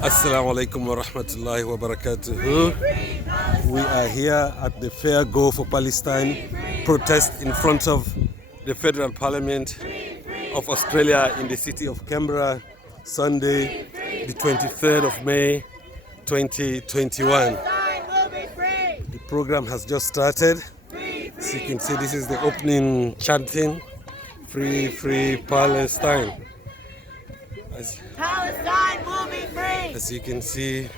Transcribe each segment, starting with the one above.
Assalamu alaikum wa rahmatullahi wa barakatuh. We are here at the Fair Go for Palestine protest in front of the Federal Parliament of Australia in the city of Canberra, Sunday, the 23rd of May, 2021. The program has just started. As you can see, this is the opening chanting, Free, Free Palestine. Palestine will be free! As you can see,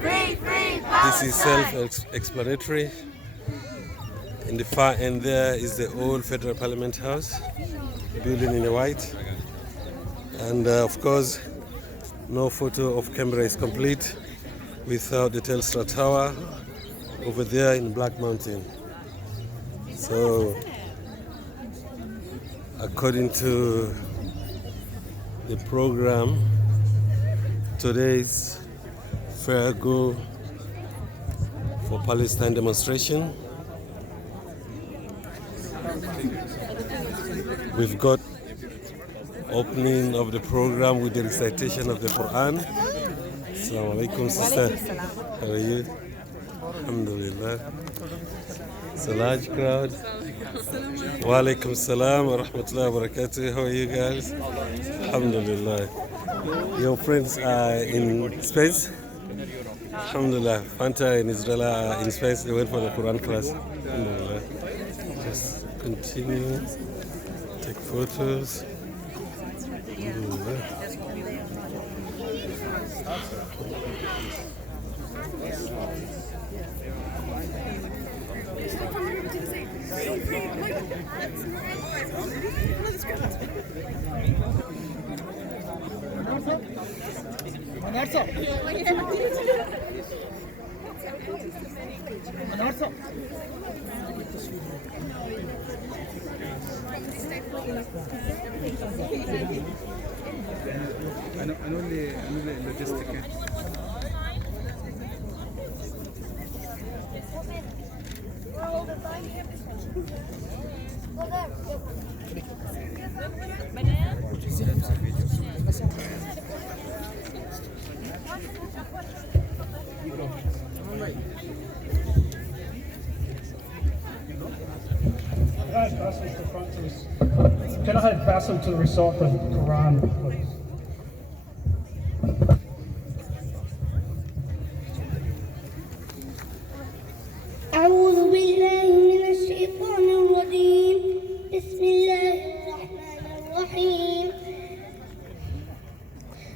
Free, free this is Palestine! self-explanatory. In the far end there is the old Federal Parliament House, building in white. And of course, no photo of Canberra is complete without the Telstra Tower over there in Black Mountain. So, according to the program, today's Fair Go for Palestine demonstration. We've got opening of the program with the recitation of the Quran. Assalamu alaikum, sister. How are you? Alhamdulillah. It's a large crowd. Wa alaikum salam wa rahmatullahi wa barakatuh. How are you guys? Alhamdulillah. Your friends are in space? Alhamdulillah. Fanta and Israel are in space. They went for the Quran class. Alhamdulillah. Just continue. Take photos. Alhamdulillah. أنا اللي اللوجيستيك. Can I pass them to recite the Quran, please? أعوذ بالله من الشيطان الرجيم. بسم الله الرحمن الرحيم.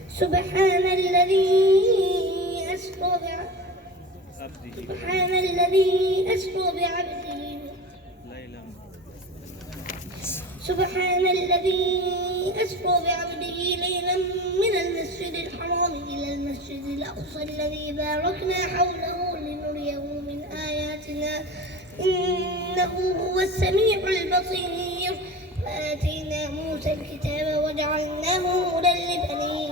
سبحان الذي أسرى بعبده سبحان الذي أسرى بعبده ليلا من المسجد الحرام إلى المسجد الأقصى الذي باركنا حوله لنريه من آياتنا إنه هو السميع البصير. وآتينا موسى الكتاب وجعلناه هدى لبني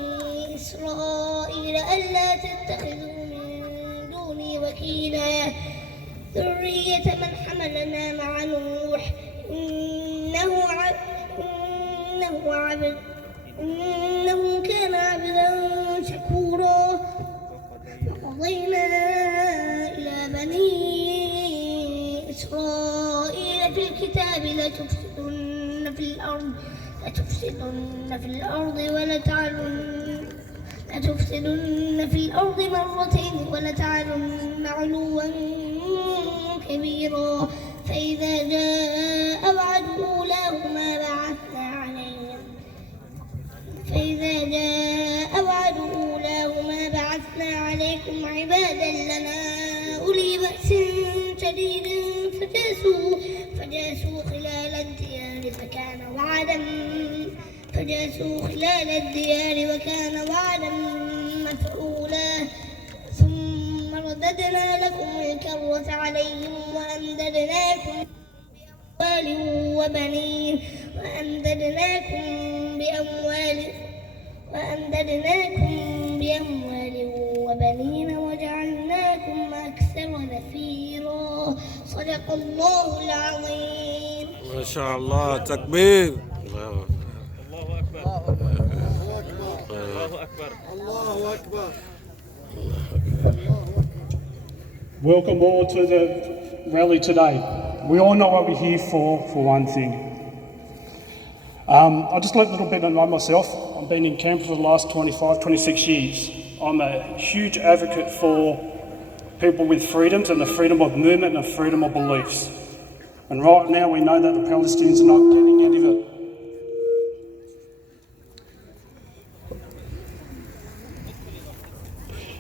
إسرائيل ألا تتخذوا من دوني وكيلا ذرية من حملنا مع نوح إنه كان عبدا شكورا. وقضينا إلى بني إسرائيل في الكتاب لتفسدن في الأرض مرتين ولتعلن علوا كبيرا. فإذا جاء وعد أولاهما بعثنا عليكم عبادا لنا أولي بأس شديد فجاسوا خلال الديار وكان وعدا مفعولا. ثم رددنا لكم الكرة عليهم وأمددناكم بأموال وبنين وجعلناكم أكثر نفيرا. صدق الله العظيم. ما شاء الله. تكبير. الله أكبر. الله أكبر. الله أكبر. الله Welcome all to the rally today. We all know what we're here for one thing. I'll just let a little bit about myself. I've been in Canberra for the last 26 years. I'm a huge advocate for people with freedoms and the freedom of movement and freedom of beliefs. And right now we know that the Palestinians are not getting any of it.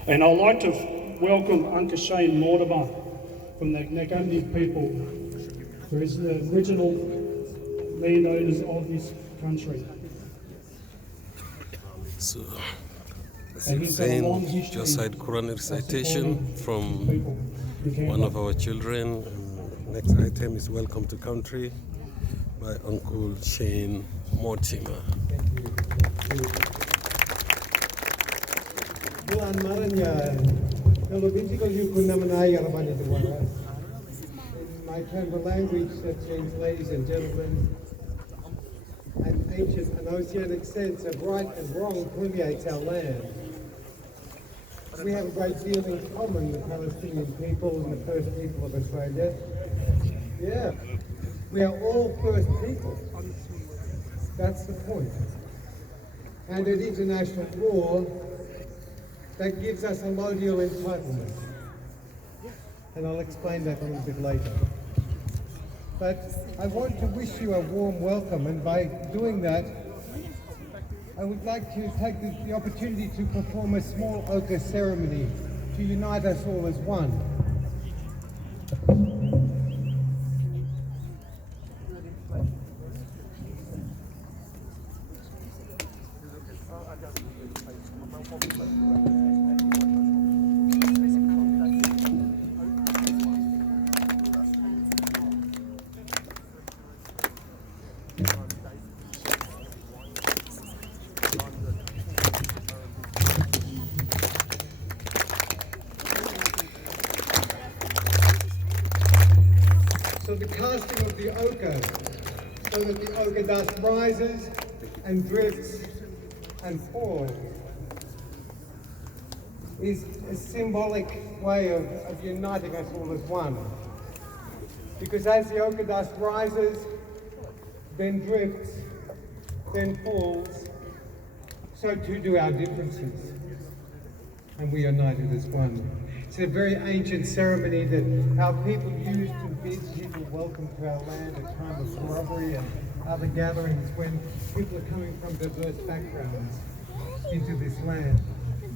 And I'd like to welcome Uncle Shane Mortimer from the Nagamdi people, who is the original landowners of this country. So, as And you've he's got a long seen, history just had Quran of recitation supporting from people in Canberra. one of our children. And next item is Welcome to Country by Uncle Shane Mortimer. In my Canberra language, that means ladies and gentlemen, an ancient and oceanic sense of right and wrong permeates our land. We have a great deal in common, the Palestinian people and the first people of Australia. Yeah, we are all first people. That's the point. And in international law, that gives us a allodial entitlement. And I'll explain that a little bit later. But I want to wish you a warm welcome, and by doing that, I would like to take the opportunity to perform a small ochre ceremony to unite us all as one. So the casting of the ochre, so that the ochre dust rises and drifts and falls, is a symbolic way of uniting us all as one. Because as the ochre dust rises, then drifts, then falls, so too do our differences. And we are united as one. It's a very ancient ceremony that our people used to bid people welcome to our land at time of corroboree and other gatherings when people are coming from diverse backgrounds into this land.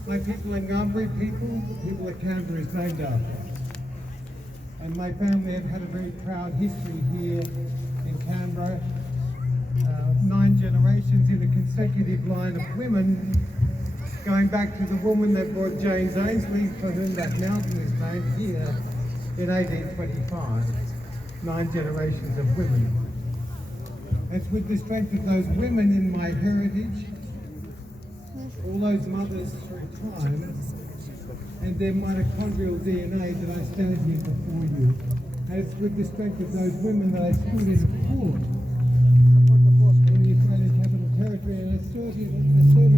My people are Ngambri people of Canberra is named after. And my family have had a very proud history here in Canberra. 9 generations in a consecutive line of women, going back to the woman that brought James Ainsley, for whom that mountain is named, here in 1825. 9 generations of women. It's with the strength of those women in my heritage, all those mothers through time, and their mitochondrial DNA that I stand here before you. And it's with the strength of those women that I stood in court in the Australian Capital Territory and asserted a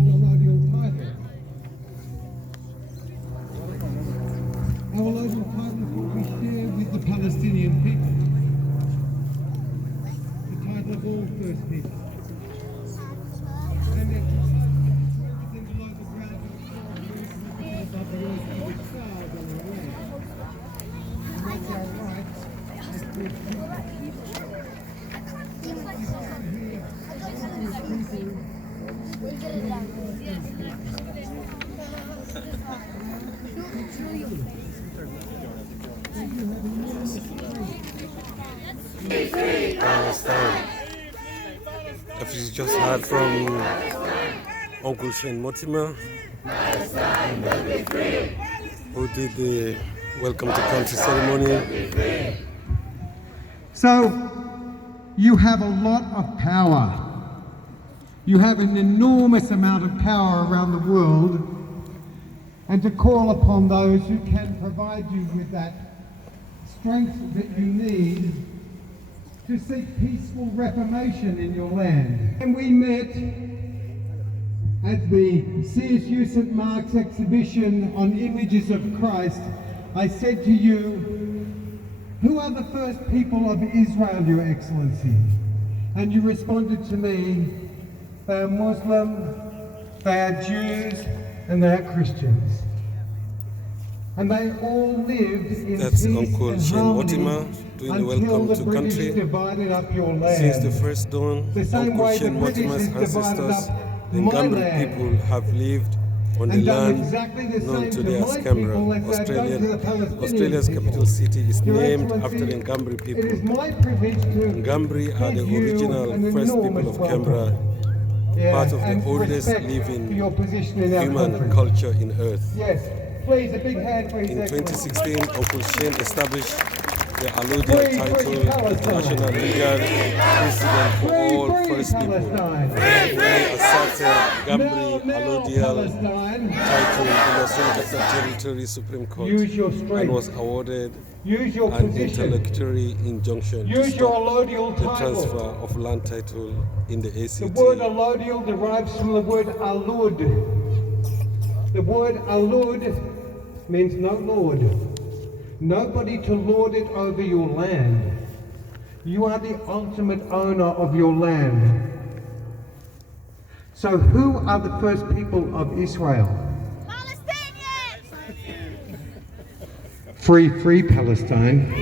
allodial title. Our allodial title is what we share with the Palestinian people. The title of all First People. And it's everything below the ground above the earth with the stars on the way. And that's our right as First People. Palestine. If you just heard from Uncle Shane Mortimer, who did the Welcome to Country ceremony. So, you have a lot of power. You have an enormous amount of power around the world, and to call upon those who can provide you with that strength that you need to seek peaceful reformation in your land. When we met at the CSU St. Mark's exhibition on images of Christ, I said to you, who are the first people of Israel, Your Excellency? And you responded to me, they are Muslim, they are Jews, and they are Christians. And they all lived in That's peace Uncle and Shane harmony Mortimer doing the until welcome the to British country. divided up your land. Since the first dawn, The same Uncle way the Shane British Mortimer's has divided ancestors, up the my Ngambri land. people, have lived on the And done land exactly the known same to today as my Canberra. people as they've done to the Palestinian Australia's people. capital city is Your named Excellency, after the Ngambri It people. is my privilege to Ngambri are the give you original an first people enormous of welcome. Canberra, Yeah, part of and the oldest respect for living your position in our human country. culture in Earth. Yes, please, a big hand for His In Excellency. 2016, Uncle Shane established the Al-Ahmad Free title, Palestine. International Legal President for all Free First People. Palestine. He asserted Gambri Now, Allodial Palestine. title in the Australian Territory Supreme Court Use your and strength. was awarded Use your an position. interlocutory injunction to Use your stop allodial the title. transfer of land title in the ACT. The word allodial derives from the word alud. The word alud means no lord. Nobody to lord it over your land. You are the ultimate owner of your land. So who are the first people of Israel? Palestinians! Free Palestine.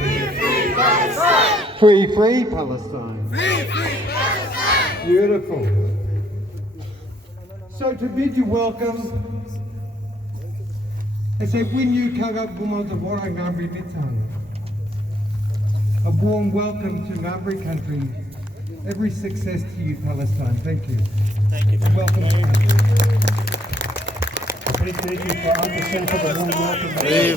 Free Palestine. Beautiful. So to bid you welcome, I say, when you kagab gumaltavora Ngambri Bitang. A warm welcome to Ngambri country. Every success to you, Palestine. Thank you. Thank you. Welcome. Please thank you for understanding for the warm welcome.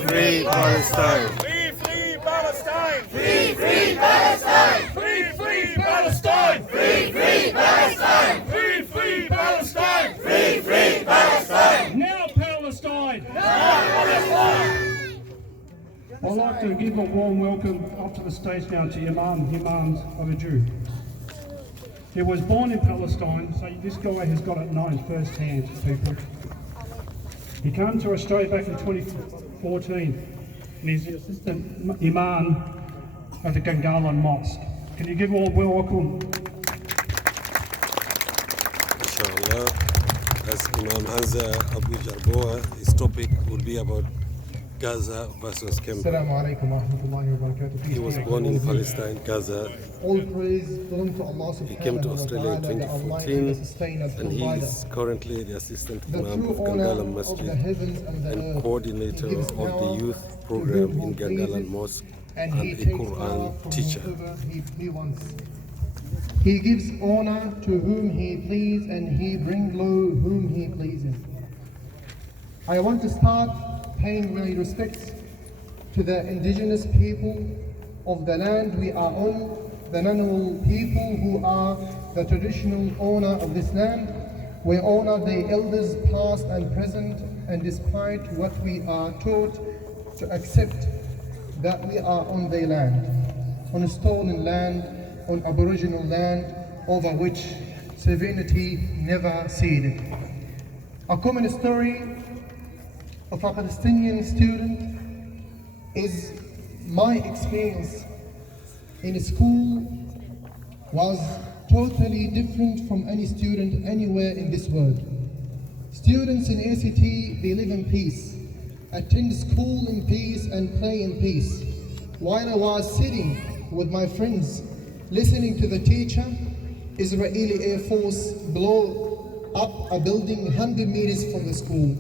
Free Palestine. Free Palestine! Free Palestine! Free Palestine! Free Palestine! Free Palestine! Free Palestine! Now Palestine! I'd like to give a warm welcome up to the stage now to Imam of a Jew. He was born in Palestine, so this guy has got it known firsthand, people. He came to Australia back in 2014 and he's the assistant Imam at the Gangalan Mosque. Can you give all a welcome? Inshallah, as Imam Hamza Abu Jarboa, his topic will be about Gaza versus Canberra. Assalamu alaikum wa rahmatullahi wa barakatuh. He was born in Palestine, Gaza. All praise belongs to Allah subhanahu He came to wa Australia in ta'ala, the Almighty, the 2014, sustainer, the and he provider. is currently the assistant The Imam true of owner Gangalan of the Masjid heavens and the and earth. coordinator He gives of power the youth to program whom in he Gangalan pleases, Mosque and and he a takes power Quran from teacher. whoever he wants. He gives honor to whom he pleases, and he brings low whom he pleases. I want to start paying my respects to the indigenous people of the land we are on, the Ngunnawal people who are the traditional owner of this land. We honor the elders past and present, and despite what we are taught, to accept that we are on their land, on a stolen land, on Aboriginal land, over which sovereignty never ceded. A common story of a Palestinian student is my experience in school was totally different from any student anywhere in this world. Students in ACT, they live in peace, attend school in peace and play in peace. While I was sitting with my friends, listening to the teacher, Israeli Air Force blow up a building 100 meters from the school.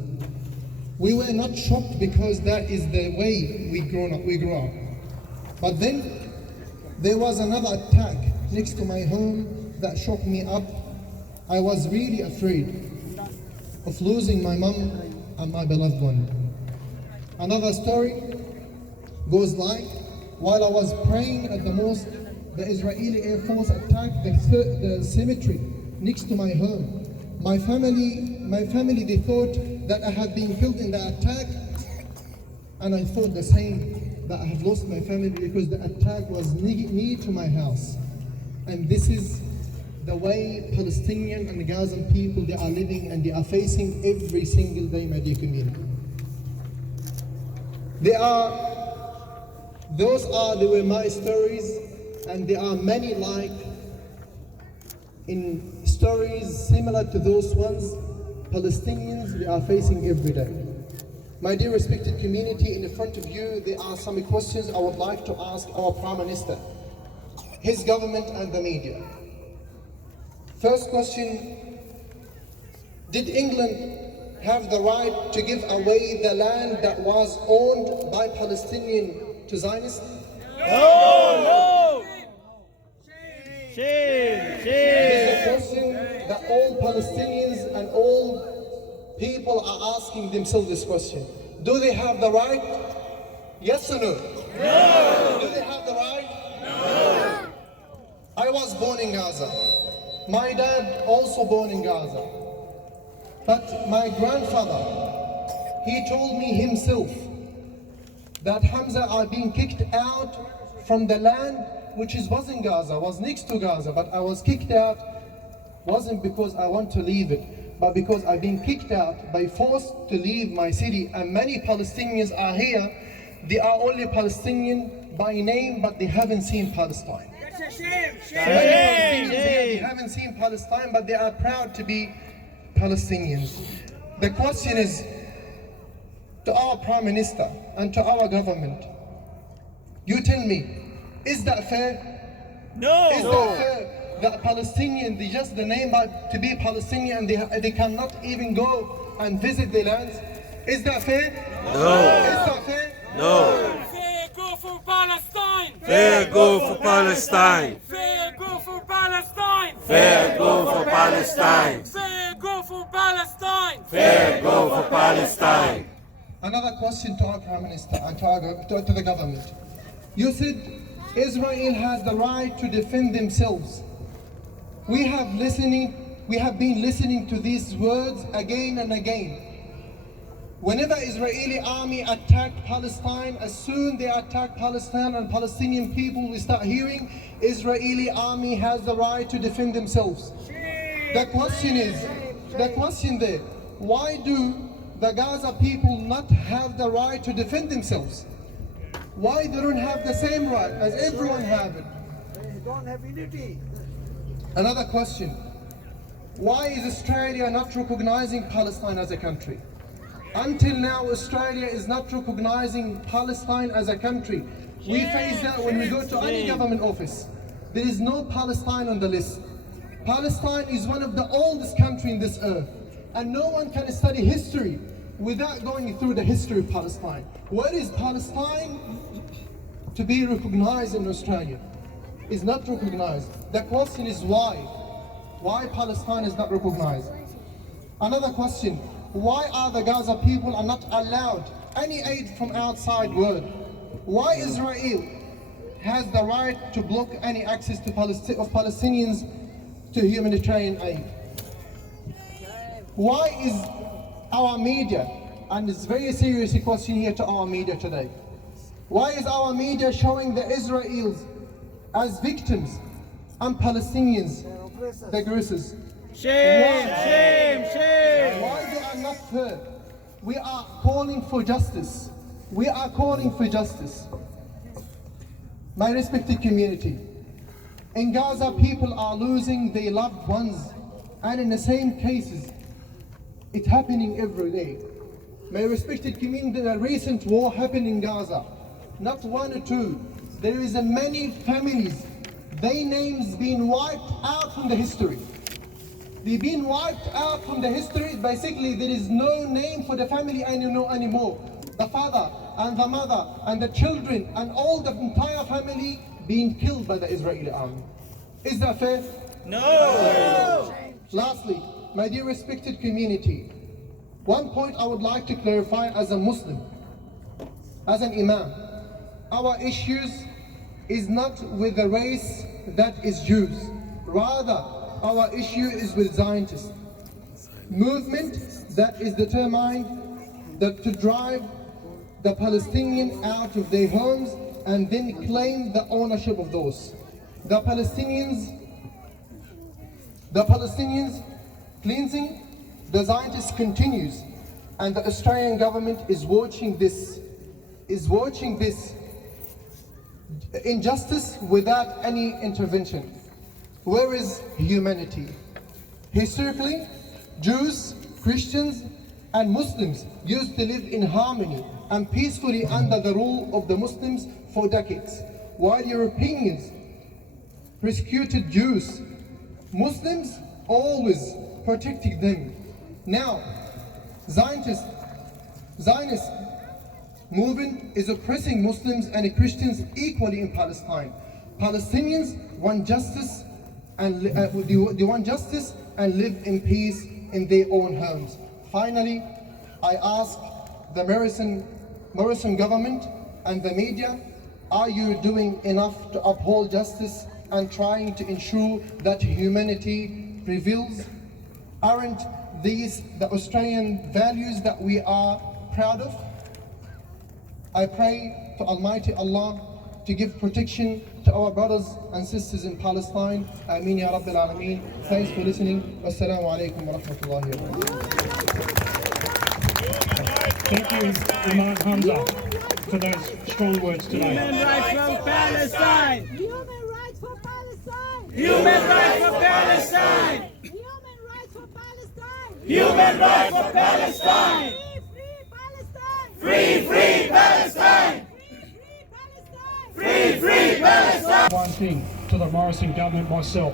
We were not shocked because that is the way we grew up. But then there was another attack next to my home that shook me up. I was really afraid of losing my mom and my beloved one. Another story goes like, while I was praying at the mosque, the Israeli Air Force attacked the cemetery next to my home. My family, they thought that I had been killed in the attack, and I thought the same, that I have lost my family because the attack was near to my house. And this is the way Palestinian and Gazan people they are living and they are facing every single day, my dear community. Those were my stories, and there are many like in stories similar to those ones Palestinians they are facing every day. My dear respected community, in front of you there are some questions I would like to ask our Prime Minister, his government and the media. First question, did England have the right to give away the land that was owned by Palestinian to Zionists? No! This is a question that all Palestinians and all people are asking themselves this question. Do they have the right? Yes or no? No! Do they have the right? No! I was born in Gaza. My dad also born in Gaza. But my grandfather, he told me himself that Hamza are being kicked out from the land which was in Gaza, was next to Gaza, but I was kicked out, wasn't because I want to leave it, but because I've been kicked out by force to leave my city. And many Palestinians are here, they are only Palestinian by name, but they haven't seen Palestine. That's a shame! Many Palestinians here, they haven't seen Palestine, but they are proud to be Palestinians. The question is, to our Prime Minister and to our government, you tell me, is that fair? No! Is that fair that Palestinian, they just the name but to be Palestinian and they cannot even go and visit their lands? Is that fair? No. Is that fair? No. Fair go for Palestine! Fair go for Palestine. Fair go for Palestine! Fair go for Palestine. Fair go for Palestine! Fair go for Palestine. Another question to our Prime Minister and to the government. You said Israel has the right to defend themselves. We have been listening to these words again and again. Whenever Israeli army attack Palestine, as soon they attack Palestine and Palestinian people, we start hearing Israeli army has the right to defend themselves. The question there, why do the Gaza people not have the right to defend themselves? Why they don't have the same right as everyone have it? They don't have unity. Another question, why is Australia not recognizing Palestine as a country? Until now, Australia is not recognizing Palestine as a country. We face that when we go to any government office. There is no Palestine on the list. Palestine is one of the oldest countries in this earth, and no one can study history without going through the history of Palestine. Where is Palestine to be recognized in Australia? Is not recognized. The question is why? Why Palestine is not recognized? Another question, why are the Gaza people are not allowed any aid from outside world? Why Israel has the right to block any access to of Palestinians to humanitarian aid? Why is our media, and it's a very serious question here to our media today, why is our media showing the Israelis as victims and Palestinians the aggressors? Shame! Shame! Shame! Why they are not heard? We are calling for justice. We are calling for justice. My respected community, in Gaza people are losing their loved ones, and in the same cases, it's happening every day. My respected community, the recent war happened in Gaza, not one or two. There is many families, their names being wiped out from the history. They've been wiped out from the history. Basically, there is no name for the family anymore. The father and the mother and the children and all the entire family being killed by the Israeli army. Is that fair? No! Lastly, my dear respected community, one point I would like to clarify as a Muslim, as an Imam. Our issues is not with the race that is Jews. Rather, our issue is with Zionists. Movement that is determined to drive the Palestinians out of their homes and then claim the ownership of those. The Palestinians The Palestinians cleansing, the Zionists continues, and the Australian government is watching this injustice without any intervention. Where is humanity? Historically, Jews, Christians, and Muslims used to live in harmony and peacefully under the rule of the Muslims for decades. While Europeans persecuted Jews, Muslims always protected them. Now, Zionist movement is oppressing Muslims and Christians equally in Palestine. Palestinians want justice and they want justice and live in peace in their own homes. Finally, I ask the Morrison government and the media, are you doing enough to uphold justice and trying to ensure that humanity prevails? Aren't these the Australian values that we are proud of? I pray to Almighty Allah to give protection to our brothers and sisters in Palestine. Ameen ya Rabbil Alameen. Thanks for listening. Wassalamu alaikum wa rahmatullahi wa barakatuh. Thank you, Imam Hamza, for those strong words today. Human rights for Palestine! Human rights for Palestine! Human rights for Palestine! Human rights for Palestine! Human rights for Palestine! Free Palestine! Free Palestine! One thing to the Morrison government, myself,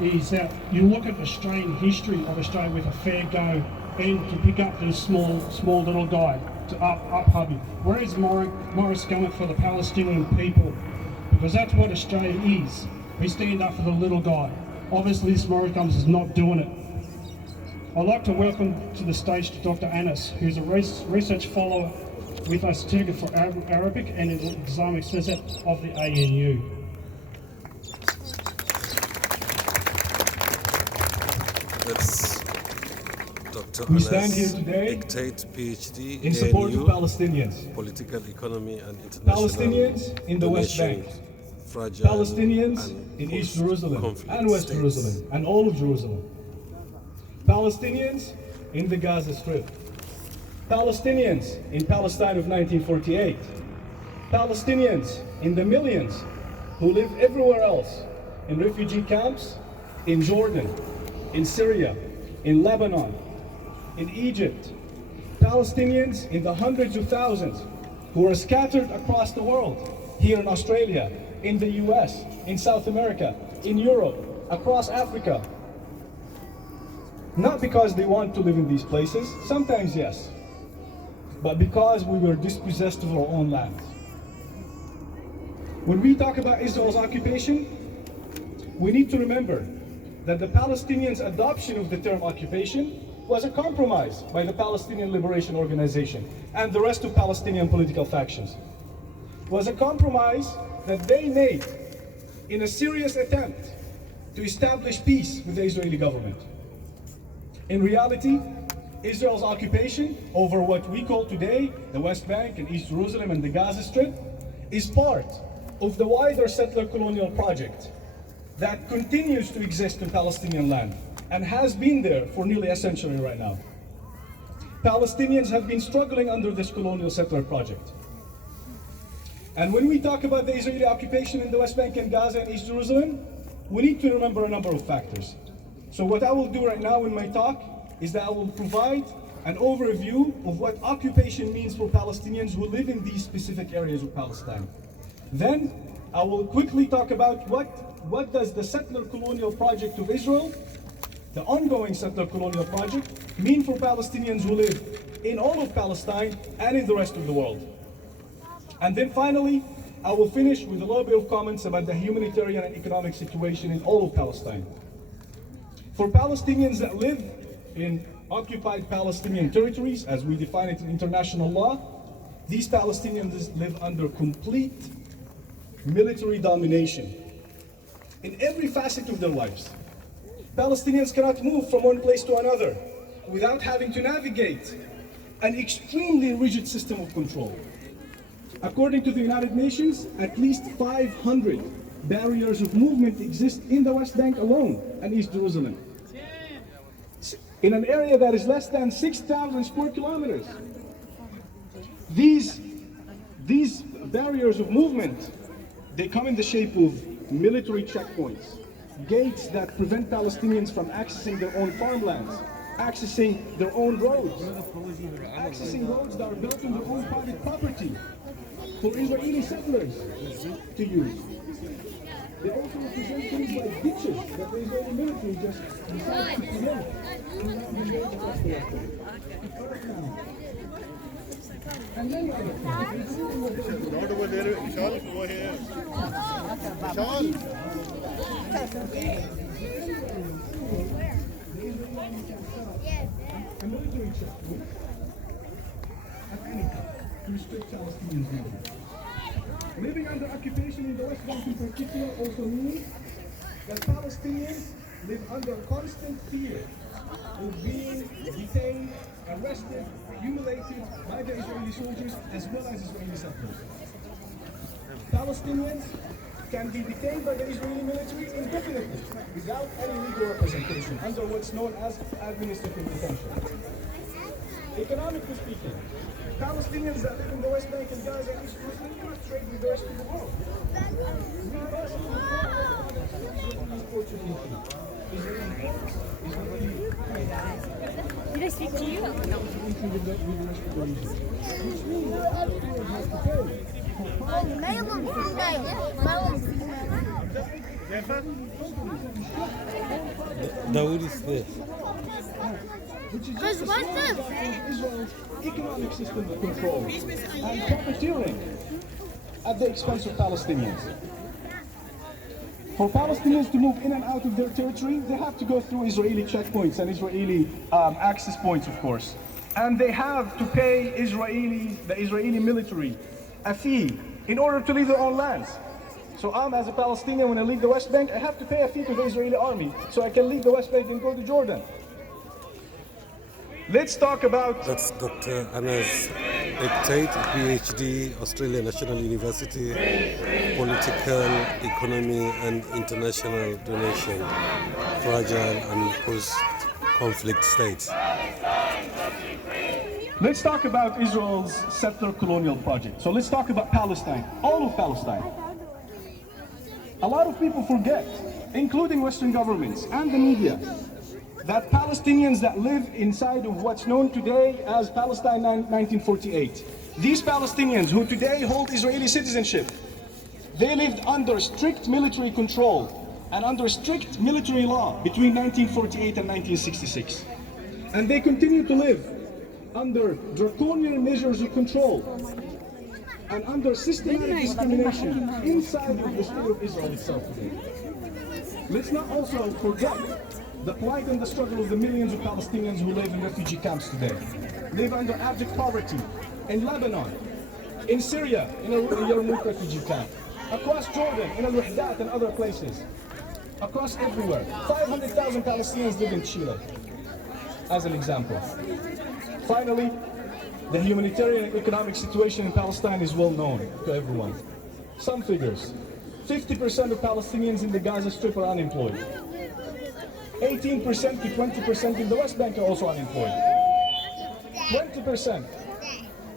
is that you look at Australian history of Australia with a fair go and to pick up this small little guy to uphold him. Where is Morris going for the Palestinian people? Because that's what Australia is. We stand up for the little guy. Obviously this Morris government is not doing it. I'd like to welcome to the stage Dr. Anas, who's a research fellow with us too for Arabic and Islamic Studies of the ANU. That's Dr. We Anas, stand here today Dictate, PhD, in support ANU, of Palestinians. Political economy and international Palestinians in the West Bank. Fragile Palestinians and in East Jerusalem post-conflict and West states. Jerusalem and all of Jerusalem. Palestinians in the Gaza Strip. Palestinians in Palestine of 1948. Palestinians in the millions who live everywhere else, in refugee camps, in Jordan, in Syria, in Lebanon, in Egypt. Palestinians in the hundreds of thousands who are scattered across the world, here in Australia, in the US, in South America, in Europe, across Africa. Not because they want to live in these places, sometimes yes, but because we were dispossessed of our own lands. When we talk about Israel's occupation, we need to remember that the Palestinians' adoption of the term occupation was a compromise by the Palestinian Liberation Organization and the rest of Palestinian political factions. It was a compromise that they made in a serious attempt to establish peace with the Israeli government. In reality, Israel's occupation over what we call today the West Bank and East Jerusalem and the Gaza Strip is part of the wider settler colonial project that continues to exist in Palestinian land and has been there for nearly a century right now. Palestinians have been struggling under this colonial settler project. And when we talk about the Israeli occupation in the West Bank and Gaza and East Jerusalem, we need to remember a number of factors. So what I will do right now in my talk is that I will provide an overview of what occupation means for Palestinians who live in these specific areas of Palestine. Then I will quickly talk about what does the settler colonial project of Israel, the ongoing settler colonial project, mean for Palestinians who live in all of Palestine and in the rest of the world. And then finally, I will finish with a little bit of comments about the humanitarian and economic situation in all of Palestine. For Palestinians that live in occupied Palestinian territories, as we define it in international law, these Palestinians live under complete military domination in every facet of their lives. Palestinians cannot move from one place to another without having to navigate an extremely rigid system of control. According to the United Nations, at least 500 barriers of movement exist in the West Bank alone and East Jerusalem. In an area that is less than 6,000 square kilometers. These barriers of movement, they come in the shape of military checkpoints, gates that prevent Palestinians from accessing their own farmlands, accessing their own roads, accessing roads that are built on their own private property for Israeli settlers to use. They also represent things like ditches that the Israeli military just decided to promote. And many other things. Not over there, Vishal, over here. Vishal. A military checkpoint at any time to restrict Palestinians' movement. Living under occupation in the West Bank in particular also means that Palestinians live under constant fear of being detained, arrested, humiliated by the Israeli soldiers as well as Israeli settlers. Palestinians can be detained by the Israeli military indefinitely without any legal representation under what's known as administrative detention. Economically speaking, Palestinians that live in the West Bank and Gaza and East Jerusalem cannot trade with the rest of the world. Did I speak to you? Dawood is there. Because what's this? Israel's economic system of control and profiteering at the expense of Palestinians. For Palestinians to move in and out of their territory, they have to go through Israeli checkpoints and Israeli access points, of course. And they have to pay the Israeli military a fee in order to leave their own lands. So as a Palestinian, when I leave the West Bank, I have to pay a fee to the Israeli army so I can leave the West Bank and go to Jordan. Let's talk about... That's Dr. Anas Ektait, PhD, Australian National University, Political Economy and International Donation, Fragile and Post-Conflict States. Let's talk about Israel's settler colonial project. So let's talk about Palestine, all of Palestine. A lot of people forget, including Western governments and the media, that Palestinians that live inside of what's known today as Palestine 1948, these Palestinians who today hold Israeli citizenship, they lived under strict military control and under strict military law between 1948 and 1966. And they continue to live under draconian measures of control and under systematic discrimination inside of the state of Israel itself today. Let's not also forget the plight and the struggle of the millions of Palestinians who live in refugee camps today, live under abject poverty in Lebanon, in Syria, in a Yarmouk refugee camp, across Jordan, in Al-Wahdat and other places, across everywhere. 500,000 Palestinians live in Chile, as an example. Finally, the humanitarian and economic situation in Palestine is well known to everyone. Some figures: 50% of Palestinians in the Gaza Strip are unemployed. 18% to 20% in the West Bank are also unemployed. 20%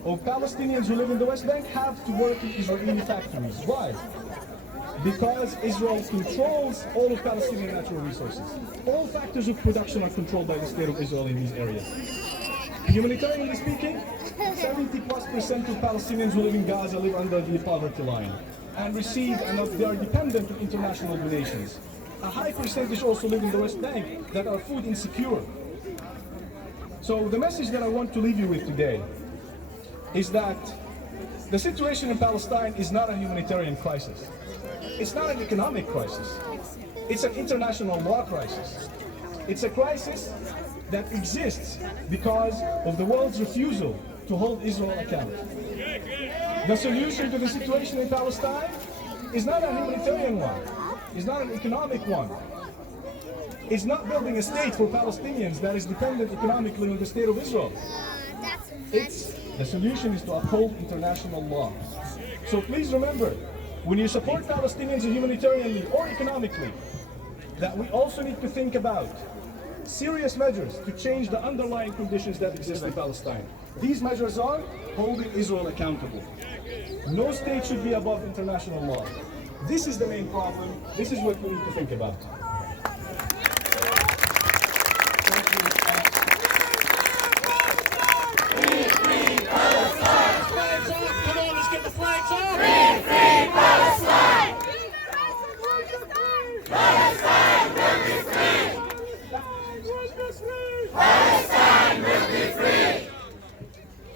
of Palestinians who live in the West Bank have to work in Israeli factories. Why? Because Israel controls all of Palestinian natural resources. All factors of production are controlled by the state of Israel in these areas. Humanitarianly speaking, 70+% of Palestinians who live in Gaza live under the poverty line and receive, and they are dependent on international donations. A high percentage also live in the West Bank that are food insecure. So the message that I want to leave you with today is that the situation in Palestine is not a humanitarian crisis. It's not an economic crisis. It's an international law crisis. It's a crisis that exists because of the world's refusal to hold Israel accountable. The solution to the situation in Palestine is not a humanitarian one. It's not an economic one. It's not building a state for Palestinians that is dependent economically on the state of Israel. The solution is to uphold international law. So please remember when you support Palestinians humanitarianly or economically, that we also need to think about serious measures to change the underlying conditions that exist in Palestine. These measures are holding Israel accountable. No state should be above international law. This is the main problem. This is what we need to think about.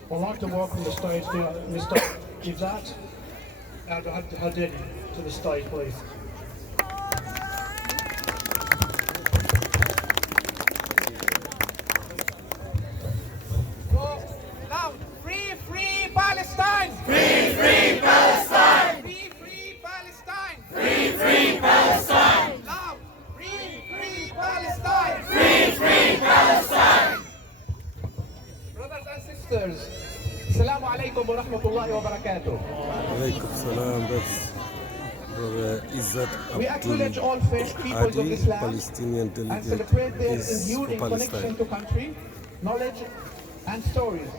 I'd like to welcome the stage to Mr. Izzat Al-Ahmad to the stage, please. Loud! Free, free Palestine! Free, free Palestine! Free, free Palestine! Free, free Palestine! Loud! Free, free Palestine! Free, free Palestine! Brothers and sisters, Assalamu alaikum wa rahmatullahi wa barakatuh. Alaikum salam. That's Brother Izzat We acknowledge all faith peoples of Adi, this land Palestinian and delegate celebrate their is enduring for connection Palestine. to country, knowledge, and stories.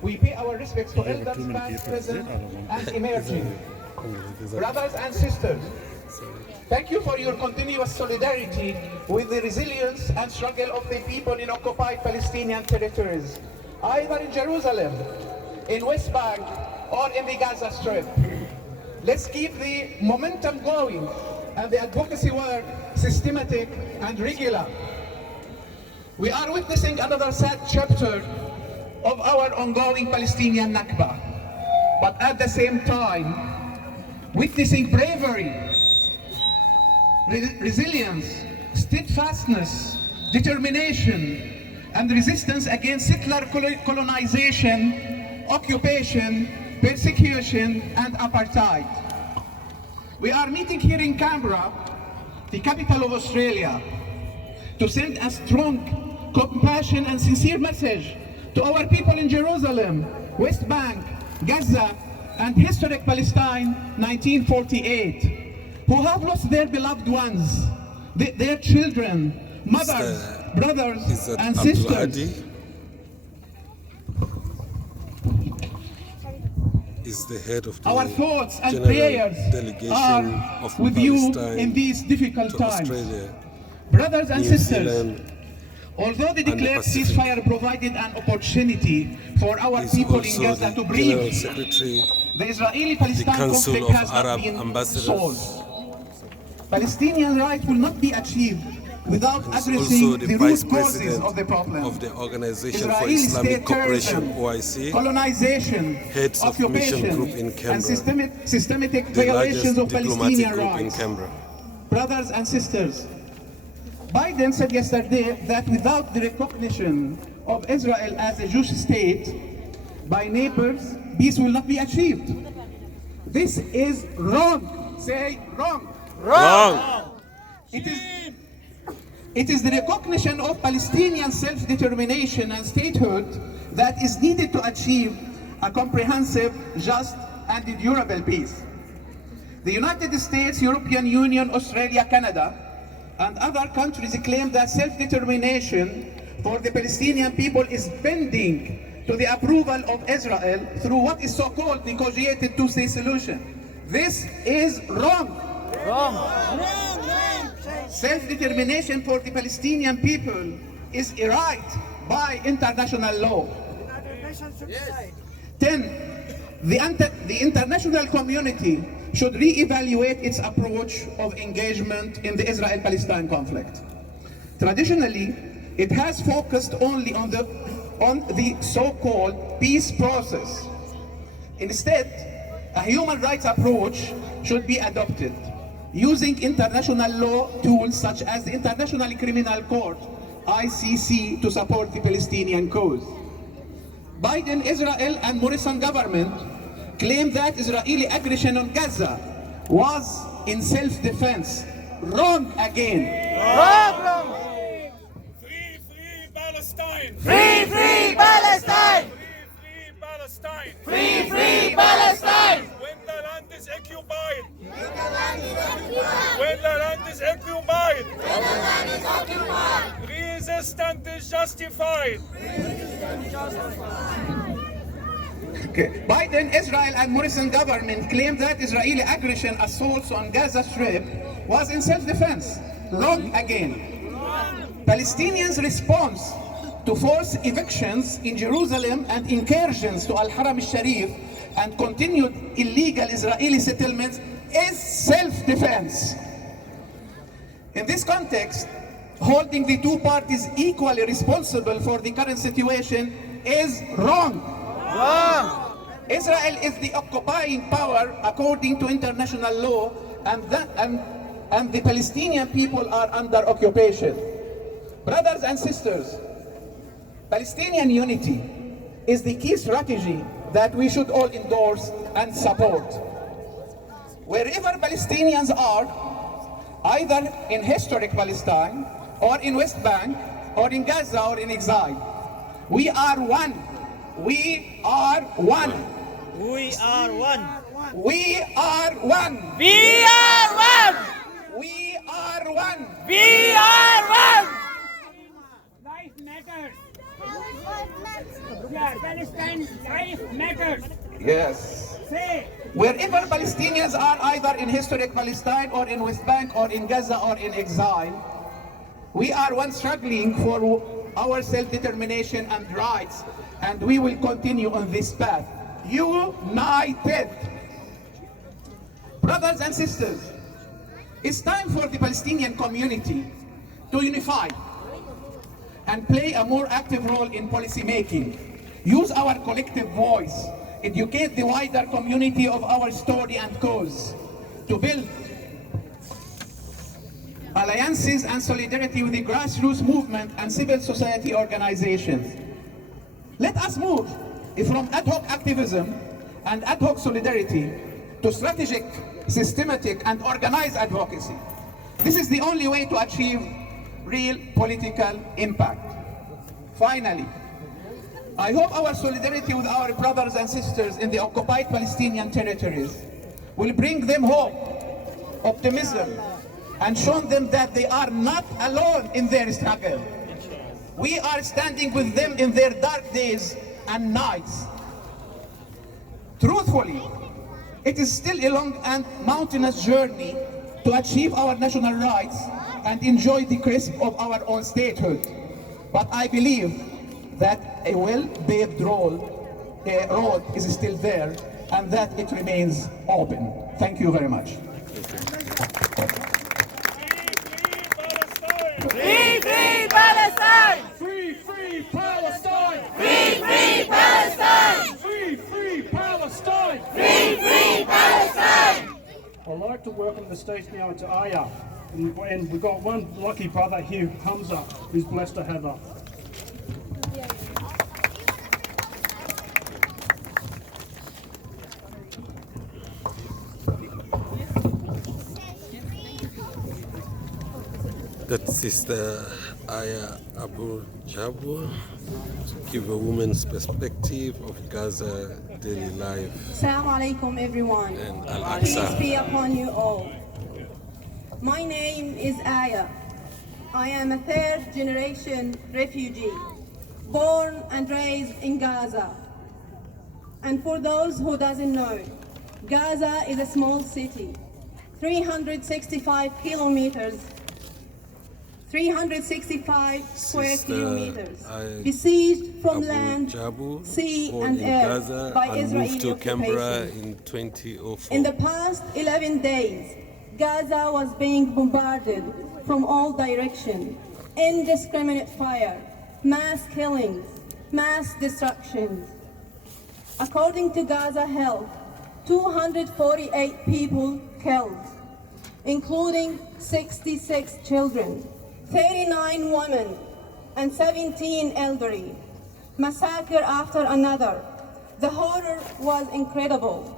We pay our respects to elders past, present, and emerging. Brothers and sisters, thank you for your continuous solidarity with the resilience and struggle of the people in occupied Palestinian territories, either in Jerusalem, in West Bank, or in the Gaza Strip. Let's keep the momentum going and the advocacy work systematic and regular. We are witnessing another sad chapter of our ongoing Palestinian Nakba, but at the same time, witnessing bravery, resilience, steadfastness, determination, and resistance against settler colonization, occupation, persecution, and apartheid. We are meeting here in Canberra, the capital of Australia, to send a strong, compassion, and sincere message to our people in Jerusalem, West Bank, Gaza, and historic Palestine, 1948, who have lost their beloved ones, their children, mothers, brothers, and sisters. Is the head of the Our thoughts and General prayers Delegation are of with you Palestine in these difficult to times. Australia, Brothers and New sisters, Zealand, although the and the declared Pacific. ceasefire provided an opportunity for our is people in also Gaza the to General breathe, Secretary, the Israeli-Palestine the Council conflict of has not Arab been Ambassadors. solved. Palestinian rights will not be achieved without He's addressing also the the Vice root causes President of the problem. of the Organization for Israeli Islamic state Cooperation, terrorism, OIC, colonization, heads of mission occupation, group in Canberra, and systematic the violations largest of diplomatic Palestinian group in rights. Canberra. Brothers and sisters, Biden said yesterday that without the recognition of Israel as a Jewish state by neighbors, peace will not be achieved. This is wrong. Say wrong. Wrong! It is the recognition of Palestinian self-determination and statehood that is needed to achieve a comprehensive, just, and durable peace. The United States, European Union, Australia, Canada, and other countries claim that self-determination for the Palestinian people is bending to the approval of Israel through what is so-called negotiated two-state solution. This is wrong. Self-determination for the Palestinian people is a right by international law. 10. The international community should re-evaluate its approach of engagement in the Israel-Palestine conflict. Traditionally, it has focused only on the so-called peace process. Instead, a human rights approach should be adopted, using international law tools such as the International Criminal Court, ICC, to support the Palestinian cause. Biden, Israel, and Morrison government claim that Israeli aggression on Gaza was in self-defense. Wrong again. Wrong! Free, free Palestine! Free, free Palestine! Free, free Palestine! Free, free Palestine! When the land is occupied! When the land is occupied. Resistance is justified. Okay. Biden, Israel, and Morrison government claim that Israeli aggression assaults on Gaza Strip was in self-defense. Wrong again. Palestinians' response to forced evictions in Jerusalem and incursions to Al-Haram al-Sharif and continued illegal Israeli settlements is self-defense. In this context, holding the two parties equally responsible for the current situation is wrong. Wrong. Israel is the occupying power according to international law, and the Palestinian people are under occupation. Brothers and sisters, Palestinian unity is the key strategy that we should all endorse and support. Wherever Palestinians are, either in historic Palestine, or in West Bank, or in Gaza, or in exile, we are one. We are one. We are one. We are one. We are one. We are one. We are one. Life matters. Yeah, Palestine's life matters. Yes. Say. Wherever Palestinians are, either in historic Palestine, or in West Bank, or in Gaza, or in exile, we are one struggling for our self-determination and rights, and we will continue on this path, united. Brothers and sisters, it's time for the Palestinian community to unify and play a more active role in policy making. Use our collective voice, educate the wider community of our story and cause, to build alliances and solidarity with the grassroots movement and civil society organizations. Let us move from ad hoc activism and ad hoc solidarity to strategic, systematic, and organized advocacy. This is the only way to achieve real political impact. Finally, I hope our solidarity with our brothers and sisters in the occupied Palestinian territories will bring them hope, optimism, and show them that they are not alone in their struggle. We are standing with them in their dark days and nights. Truthfully, it is still a long and mountainous journey to achieve our national rights and enjoy the crisp of our own statehood. But I believe that a well-paved road is still there, and that it remains open. Thank you very much. Free, free Palestine! Free, free Palestine! Free, free Palestine! Free, free Palestine! Free, free Palestine! I'd like to welcome the stage now to Aya. And we've got one lucky brother here, Hamza, who's blessed to have her. That Sister Aya Abu Jabur to give a woman's perspective of Gaza daily life. Assalamu alaikum everyone. And Al-Aqsa. Peace be upon you all. My name is Aya. I am a third generation refugee, born and raised in Gaza. And for those who doesn't know, Gaza is a small city, 365 kilometers, 365 square kilometers, besieged from land, sea and air by Israeli moved to Canberra occupation. in 2004. In the past 11 days, Gaza was being bombarded from all directions. Indiscriminate fire, mass killings, mass destructions. According to Gaza Health, 248 people killed, including 66 children, 39 women, and 17 elderly. Massacre after another. The horror was incredible.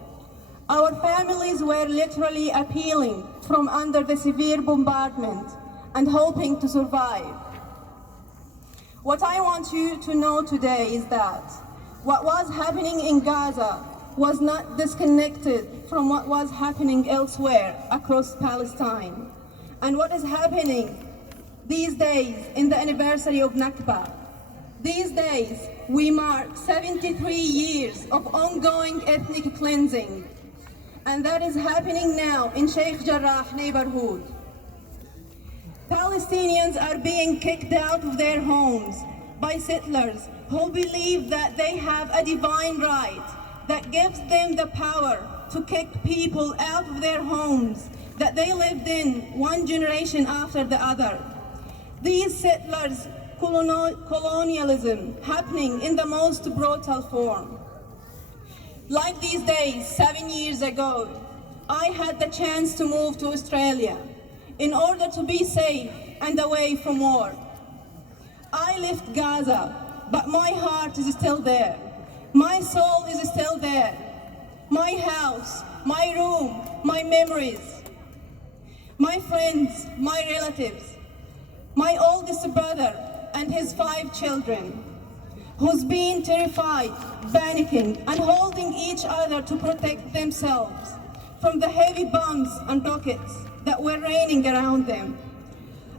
Our families were literally appealing from under the severe bombardment and hoping to survive. What I want you to know today is that what was happening in Gaza was not disconnected from what was happening elsewhere across Palestine. And what is happening these days in the anniversary of Nakba. These days, we mark 73 years of ongoing ethnic cleansing. And that is happening now in Sheikh Jarrah neighborhood. Palestinians are being kicked out of their homes by settlers who believe that they have a divine right that gives them the power to kick people out of their homes that they lived in one generation after the other. These settlers' colonialism happening in the most brutal form. Like these days, 7 years ago, I had the chance to move to Australia in order to be safe and away from war. I left Gaza, but my heart is still there. My soul is still there. My house, my room, my memories, my friends, my relatives, my oldest brother and his 5 children, who's been terrified, panicking, and holding each other to protect themselves from the heavy bombs and rockets that were raining around them.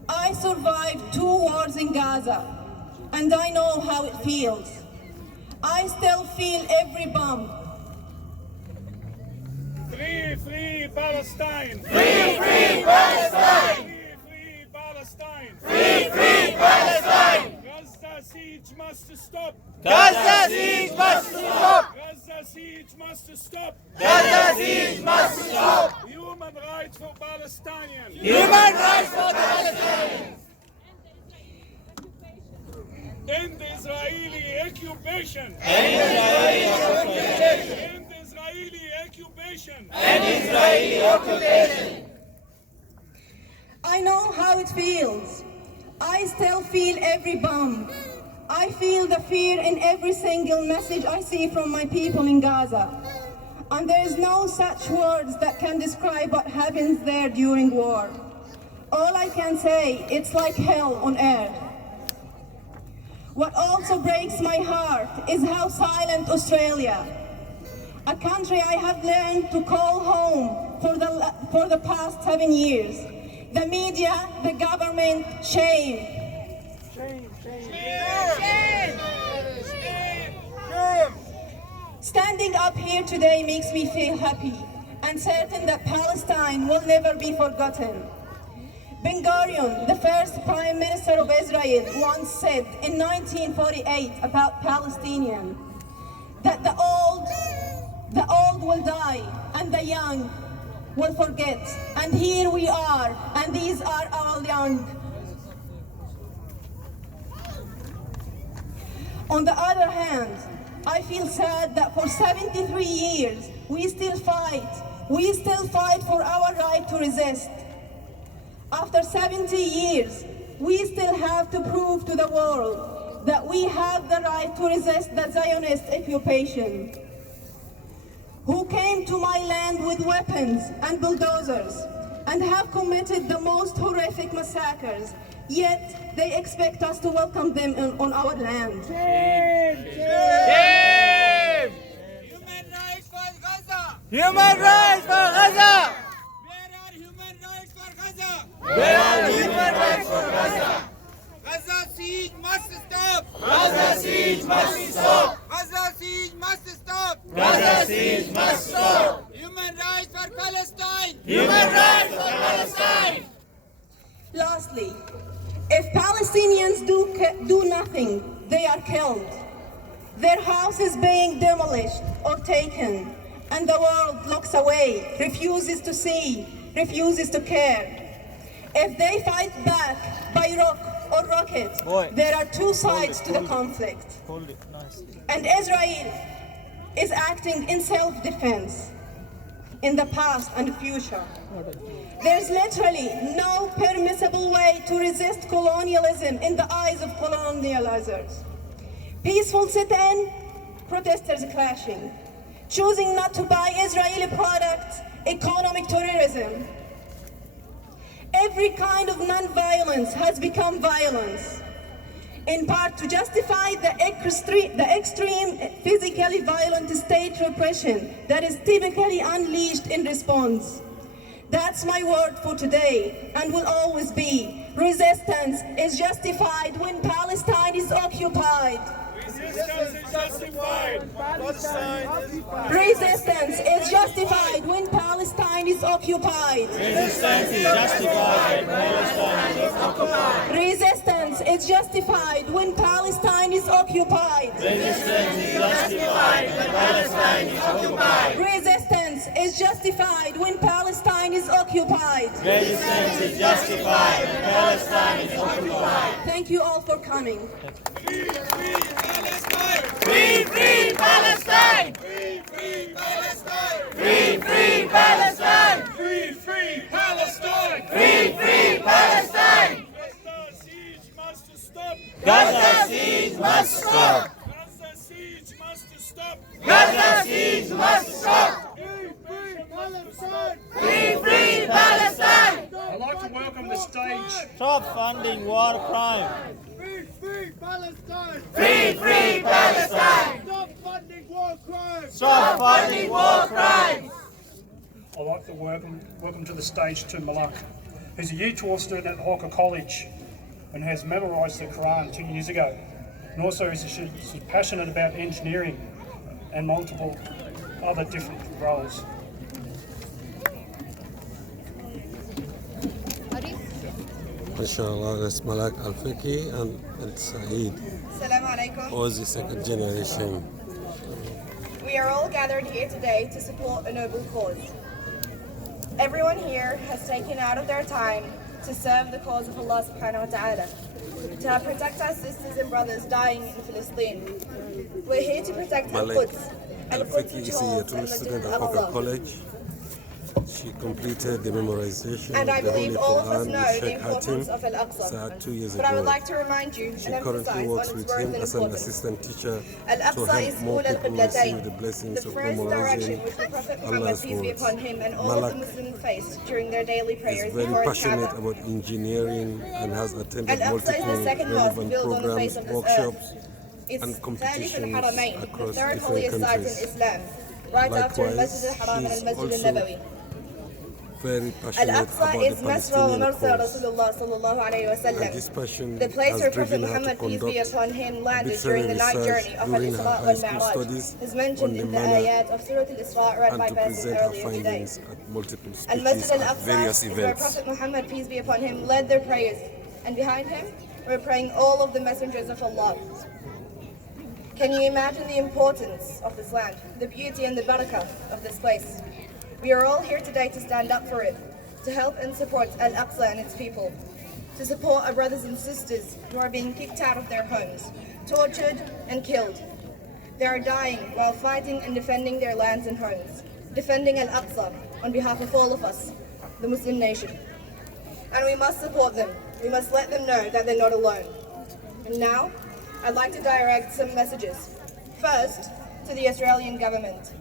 I survived 2 wars in Gaza, and I know how it feels. I still feel every bomb. Free, free Palestine! Free, free Palestine! Free, free Palestine! Free, free Palestine! Gaza siege must stop! Gaza siege must stop! Gaza siege must stop! Gaza siege must stop! Human rights for Palestinians! Human rights for Palestinians! End Israeli occupation! End Israeli occupation! End Israeli occupation! End Israeli occupation! I know how it feels. I still feel every bomb. I feel the fear in every single message I see from my people in Gaza. And there is no such words that can describe what happens there during war. All I can say, it's like hell on earth. What also breaks my heart is how silent Australia, a country I have learned to call home for the past 7 years. The media, the government, shame. Shame, shame, shame, shame, shame. Standing up here today makes me feel happy and certain that Palestine will never be forgotten. Ben-Gurion, the first Prime Minister of Israel, once said in 1948 about Palestinians that the old will die and the young will forget. And here we are, and these are our young. On the other hand, I feel sad that for 73 years, we still fight for our right to resist. After 70 years, we still have to prove to the world that we have the right to resist the Zionist occupation, who came to my land with weapons and bulldozers and have committed the most horrific massacres, yet they expect us to welcome them on our land. Shame! Shame! Human rights for Gaza! Human rights for Gaza! Where are human rights for Gaza? Where are human rights for Gaza? Gaza siege must stop! Gaza siege must stop! Gaza siege must stop! Gaza siege must stop! Human rights for Palestine! Human rights for Palestine! Lastly, if Palestinians do nothing, they are killed. Their house is being demolished or taken, and the world looks away, refuses to see, refuses to care. If they fight back by rock or rocket, there are 2 sides to the conflict. And Israel is acting in self-defense in the past and future. There's literally no permissible way to resist colonialism in the eyes of colonializers. Peaceful sit-in, protesters clashing. Choosing not to buy Israeli products, economic terrorism. Every kind of non-violence has become violence. in part to justify the extreme physically violent state repression that is typically unleashed in response. That's my word for today and will always be. Resistance is justified when Palestine is occupied. Resistance is justified. Resistance is justified when Palestine is occupied. Resistance is justified when Palestine is occupied. Resistance is justified when Palestine is occupied. Resistance is justified when Palestine is occupied. Resistance is justified when Palestine is occupied. Resistance is justified when Palestine is occupied. Thank you all for coming. Free, free Palestine! Free, free Palestine! Free, free Palestine! Free, free Palestine! Free, free Palestine! Gaza siege must stop! Gaza siege must stop! Gaza siege must stop! Gaza siege must stop! Free, free Palestine! Free, free Palestine! I'd like to welcome the stage. Stop funding war crime! Free, free Palestine! Free, free Palestine! Stop funding war crimes! Stop funding war crimes! I'd like to welcome to the stage to Malak, who's a Year 12 student at Hawker College and has memorised the Quran 2 years ago. And also she's passionate about engineering and multiple other different roles. Inshallah, that's Malak Al-Fiki and Saeed, Assalamu alaikum. who is the second generation. We are all gathered here today to support a noble cause. Everyone here has taken out of their time to serve the cause of Allah subhanahu wa ta'ala, to protect our sisters and brothers dying in Palestine. We're here to protect Malak Al-Quds Al-Fiki is a Year 12 student at Hawker Al-Aqsa. College. She completed the memorization And I of the Holy believe all of us Quran know with the Sheikh importance Hatim of Al-Aqsa. Saad 2 years But I would ago. like to remind you She and currently emphasize on works its with worth him and as an importance. assistant teacher to Al-Aqsa is help more Ula people receive the al-Qiblatayn, blessings the of first direction memorizing which the Prophet Muhammad, Allah's peace be words. upon him, and all Malak of the Muslims faced during their daily is prayers very before passionate Al-Kaaba. about engineering and has attended Al-Aqsa is the multiple second mosque relevant built on the face programs, of this workshops, earth. It's and Thalith competitions al-Haramain, the across third different holiest site in countries. Islam, right after Likewise, Al-Masjid al-Haram and she's Al-Masjid also al-Nabawi. very passionate Al-Aqsa about is the Masra Palestinian wa Marsa cause. Rasulullah sallallahu alayhi wa And sallam. this passion The place has where Prophet driven her to Muhammad, peace be conduct upon him, landed arbitrary during the night research journey of during her Al-Isra high wal school Mi'raj studies is on mentioned the in the manner ayat of Surah Al-Isra read and by to Basil present her earlier today. findings at multiple speeches Al-Masjid at various al-Aqsa is where events. Prophet Muhammad, peace be upon him, led their prayers, and behind him were praying all of the messengers of Allah. Can you imagine the importance of this land, the beauty and the barakah of this place? We are all here today to stand up for it, to help and support Al-Aqsa and its people, to support our brothers and sisters who are being kicked out of their homes, tortured and killed. They are dying while fighting and defending their lands and homes, defending Al-Aqsa on behalf of all of us, the Muslim nation. And we must support them. We must let them know that they're not alone. And now, I'd like to direct some messages. First, to the Australian government.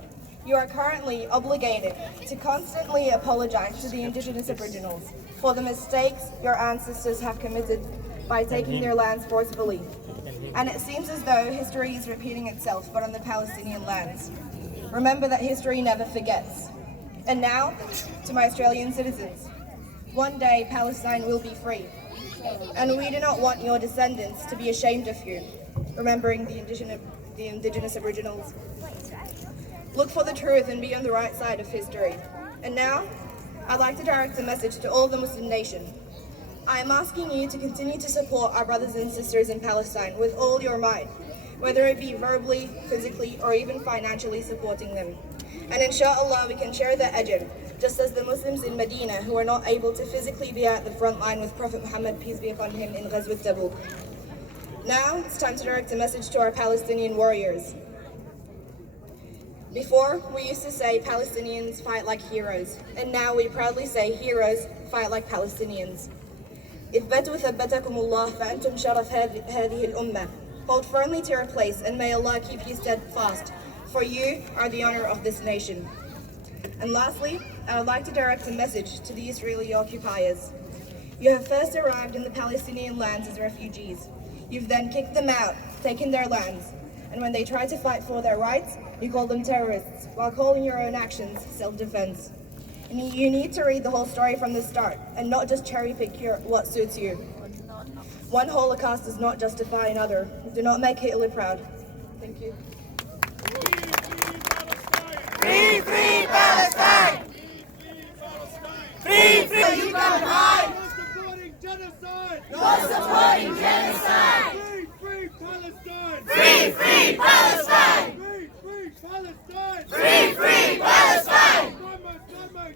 You are currently obligated to constantly apologize to the Indigenous Aboriginals for the mistakes your ancestors have committed by taking their lands forcefully. And it seems as though history is repeating itself, but on the Palestinian lands. Remember that history never forgets. And now, to my Australian citizens. One day, Palestine will be free. And we do not want your descendants to be ashamed of you, remembering the Indigenous Aboriginals. Look for the truth and be on the right side of history. And now, I'd like to direct a message to all the Muslim nation. I am asking you to continue to support our brothers and sisters in Palestine with all your might, whether it be verbally, physically, or even financially supporting them. And inshallah, we can share the ajr, just as the Muslims in Medina who are not able to physically be at the front line with Prophet Muhammad, peace be upon him, in Ghazwat Tabuk. Now, it's time to direct a message to our Palestinian warriors. Before, we used to say Palestinians fight like heroes, and now we proudly say heroes fight like Palestinians. اثبتوا ثبتكم الله فأنتم شرف هذه الأمة. Hold firmly to your place, and may Allah keep you steadfast, for you are the honor of this nation. And lastly, I would like to direct a message to the Israeli occupiers. You have first arrived in the Palestinian lands as refugees. You've then kicked them out, taken their lands, and when they try to fight for their rights, you call them terrorists, while calling your own actions self-defense. You need to read the whole story from the start, and not just cherry-pick what suits you. One Holocaust does not justify another. Do not make Hitler proud. Thank you. Free, free Palestine! Free, free! You can hide! You're supporting genocide! You're supporting genocide! Free, free Palestine! Free, free Palestine! Free, free Palestine! Free, free Palestine!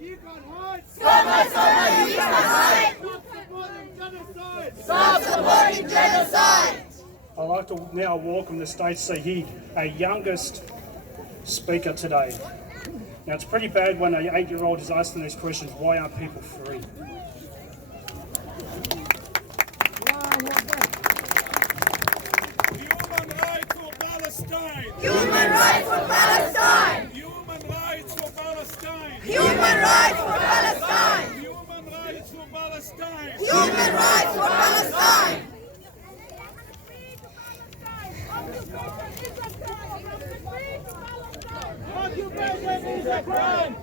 You can hide! Scummer, you can hide! Stop supporting genocide! Stop supporting genocide! I'd like to now welcome the State Saheed, our youngest speaker today. Now it's pretty bad when an 8-year-old is asking these questions, why aren't people free? Human rights for Palestine! Human rights for Palestine! Human rights for Palestine! Human rights for Palestine! Human rights for Palestine! Human rights for Palestine! Occupation is a crime!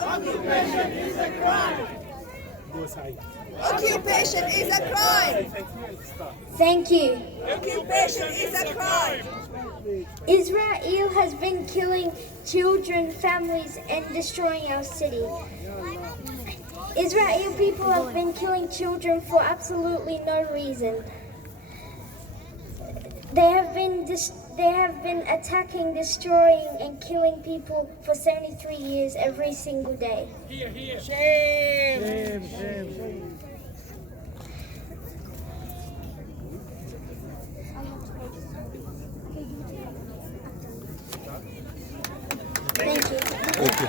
Occupation is a crime! Occupation is a crime! Thank you. Occupation is a crime! Israel has been killing children, families, and destroying our city. Israel people have been killing children for absolutely no reason. They have been attacking, destroying, and killing people for 73 years every single day. Here, here. Shame! Thank you. Thank you.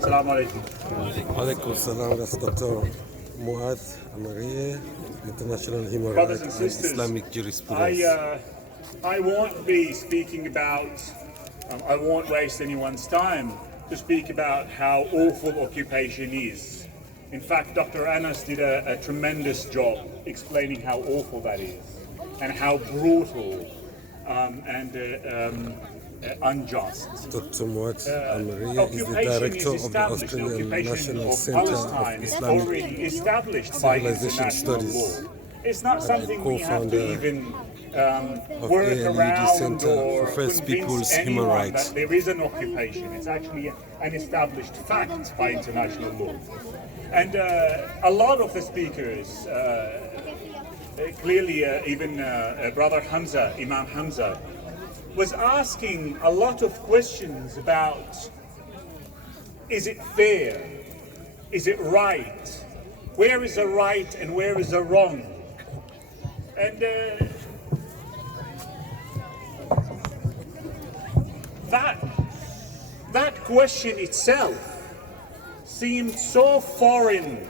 Assalamu alaikum. Alaikum salam. That's Dr. Muad Amaria, International Human Brothers Rights and and sisters, Islamic Jurisprudence. I won't be speaking about, I won't waste anyone's time to speak about how awful occupation is. In fact, Dr. Anas did a tremendous job explaining how awful that is and how brutal and unjust. Dr. Muad Amaria is the director of the Australian National Centre of Islamic already established by Civilization international Studies. law. It's not something we have co-founder to even of work ALUD around Centre or for First convince People's Human anyone Rights. that there is an occupation. It's actually an established fact by international law. And a lot of the speakers, clearly even Brother Hamza, Imam Hamza, was asking a lot of questions about, is it fair? Is it right? Where is a right and where is a wrong? And that question itself seemed so foreign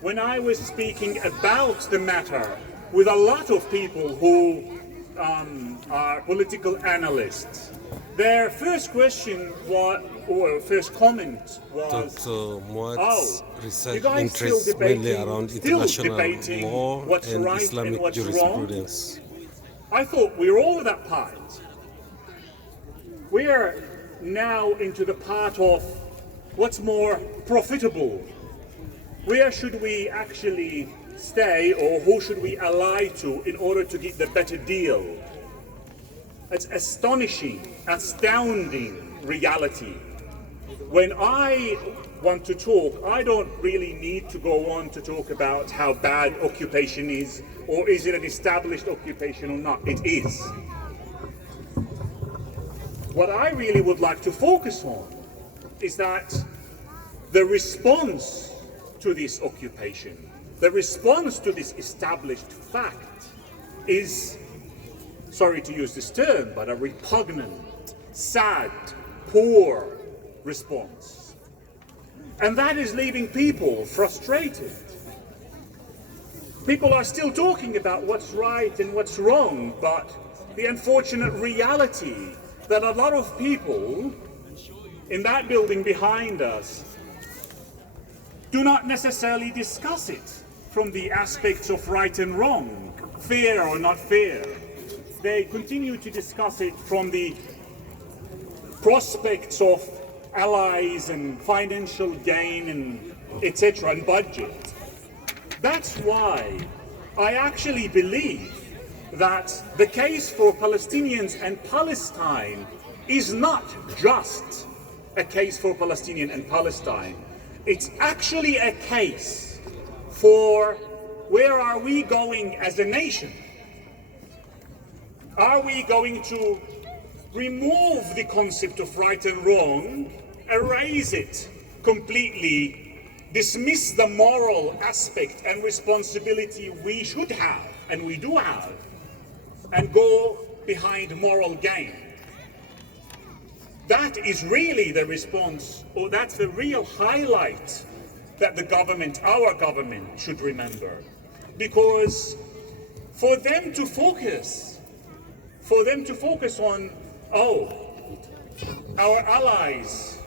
when I was speaking about the matter with a lot of people who are political analysts. Their first question was, or first comment was, Dr. Muad's you research guys still interests mainly debating- around still international debating law what's and right and Islamic what's wrong? jurisprudence. I thought we were over that part. We are now into the part of what's more profitable. Where should we actually stay, or who should we ally to in order to get the better deal? It's astonishing, astounding reality. When I want to talk, I don't really need to go on to talk about how bad occupation is, or is it an established occupation or not. It is. What I really would like to focus on is that the response to this occupation, the response to this established fact is, sorry to use this term, but a repugnant, sad, poor response. And that is leaving people frustrated. People are still talking about what's right and what's wrong, but the unfortunate reality that a lot of people in that building behind us do not necessarily discuss it from the aspects of right and wrong, fair or not fair. They continue to discuss it from the prospects of allies and financial gain and etc. and budget. That's why I actually believe that the case for Palestinians and Palestine is not just a case for Palestinian and Palestine. It's actually a case for where are we going as a nation? Are we going to remove the concept of right and wrong, erase it completely, dismiss the moral aspect and responsibility we should have, and we do have, and go behind moral gain? That is really the response, or that's the real highlight that the government, our government, should remember. Because for them to focus on, our allies,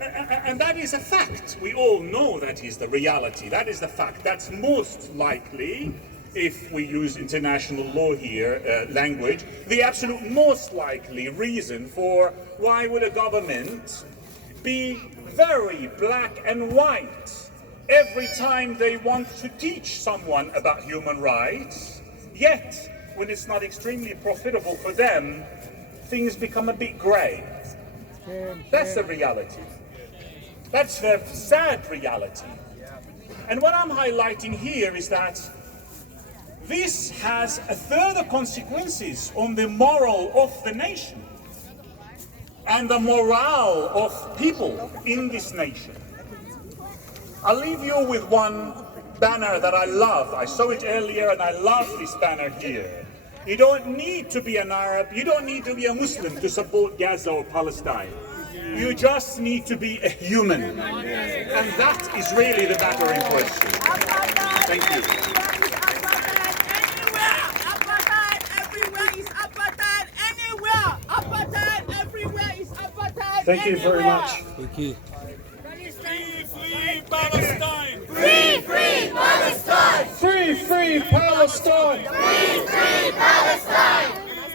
and that is a fact. We all know that is the reality. That is the fact. That's most likely, if we use international law here, language, the absolute most likely reason for why would a government be very black and white every time they want to teach someone about human rights, yet when it's not extremely profitable for them, things become a bit grey. That's the reality. That's the sad reality. And what I'm highlighting here is that this has further consequences on the moral of the nation and the morale of people in this nation. I'll leave you with one banner that I love. I saw it earlier and I love this banner here. You don't need to be an Arab, you don't need to be a Muslim to support Gaza or Palestine. You just need to be a human. And that is really the matter in question. Thank you. Thank you very much. Thank you. Free Palestine! Free Palestine! Free Palestine! Free Palestine!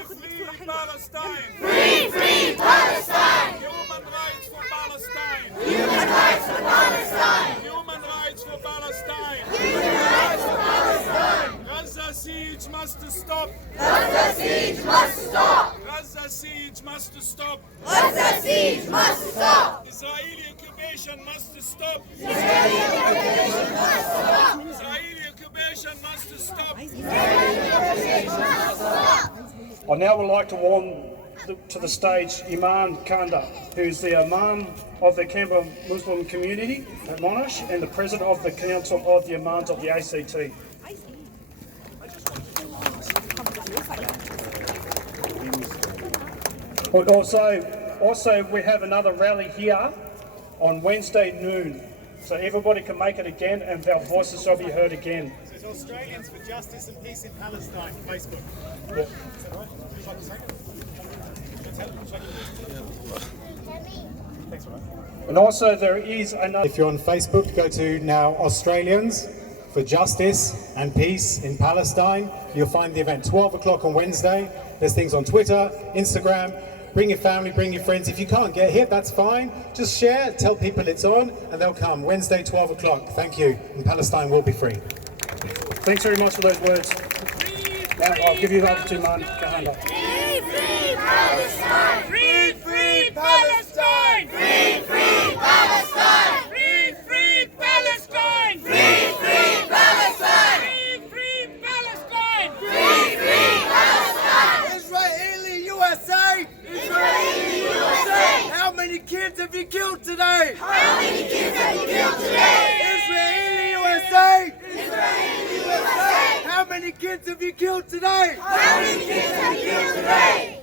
Free Palestine! Free Palestine! Human rights for Palestine! Human rights for Palestine! Human rights for Palestine! Human rights for Palestine! Gaza siege must stop! Gaza siege must stop! Gaza siege must stop! Gaza siege must stop! Israeli occupation must stop! Israeli occupation must stop! Israeli occupation must stop! Israeli occupation must stop! I now would like to warn to the stage Imam Kanda, who's the Imam of the Canberra Muslim community at Monash and the President of the Council of the Imams of the ACT. Also, we have another rally here on Wednesday noon, so everybody can make it again and our voices shall be heard again. It's Australians for Justice and Peace in Palestine, Facebook. Yeah. Is that right? Would you like to say it? Thanks for that. And also there is another... If you're on Facebook, go to now Australians for Justice and Peace in Palestine. You'll find the event 12 o'clock on Wednesday. There's things on Twitter, Instagram. Bring your family, bring your friends. If you can't get here, that's fine. Just share, tell people it's on, and they'll come. Wednesday, 12 o'clock. Thank you. And Palestine will be free. Thanks very much for those words. Now I'll give you the other two, man. Kahanda. Free Palestine! Free Palestine! Free Palestine! Free Palestine! Free Palestine! Free Palestine! Free Palestine! Israeli USA! Israeli USA! How many kids have you killed today? How many kids have you killed today? Israeli USA! Israeli USA! How many kids have you killed today? How many kids have you killed today?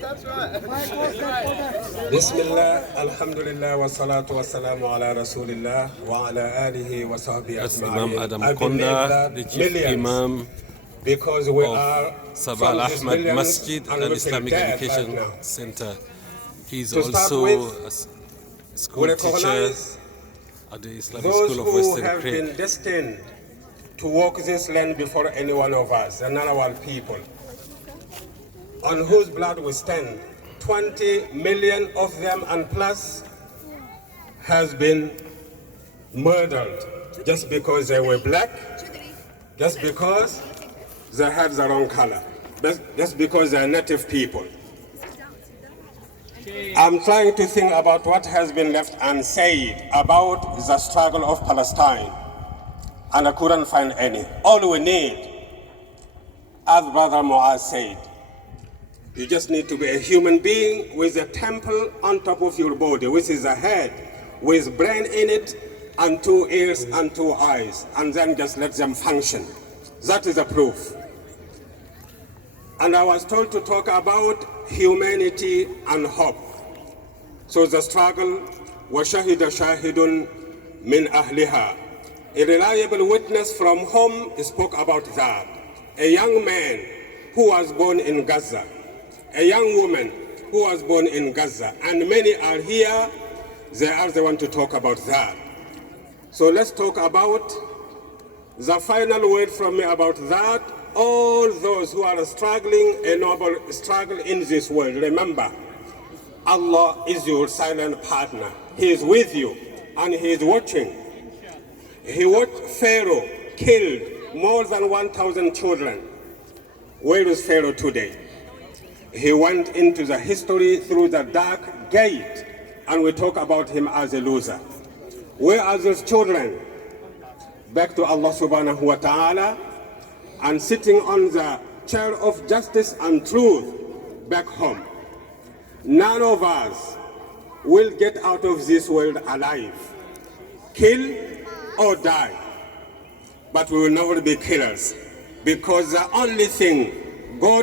That's right. Bismillah, alhamdulillah, wa salatu wa salamu ala rasulillah wa ala alihi wa sahbihi That's ajma'in. Imam Adam I believe Konda, that the Chief millions, Imam because we of are Sabah from these Al-Ahmad millions Masjid and and we Islamic prepare right Education now. Center. He's To start also with, school teacher at the Islamic those School of who Western have Creek. been destined to walk this land before any one of us, the Narawal people, on whose blood we stand. 20 million of them and plus has been murdered just because they were black, just because they had the wrong color, just because they are native people. I'm trying to think about what has been left unsaid about the struggle of Palestine, and I couldn't find any. All we need, as Brother Muaz said, you just need to be a human being with a temple on top of your body, which is a head, with brain in it, and 2 ears and 2 eyes, and then just let them function. That is the proof. And I was told to talk about humanity and hope. So the struggle, وَشَهِدَ شَاهِدٌ مِنْ أَهْلِهَا. A reliable witness from home spoke about that. A young man who was born in Gaza, a young woman who was born in Gaza, and many are here, they are the one to talk about that. So let's talk about the final word from me about that. All those who are struggling a noble struggle in this world, remember, Allah is your silent partner. He is with you and He is watching. He watched Pharaoh killed more than 1,000 children. Where is Pharaoh today? He went into the history through the dark gate, and we talk about him as a loser. Where are those children? Back to Allah subhanahu wa ta'ala, and sitting on the chair of justice and truth back home. None of us will get out of this world alive. Kill or die. But we will never be killers, because the only thing God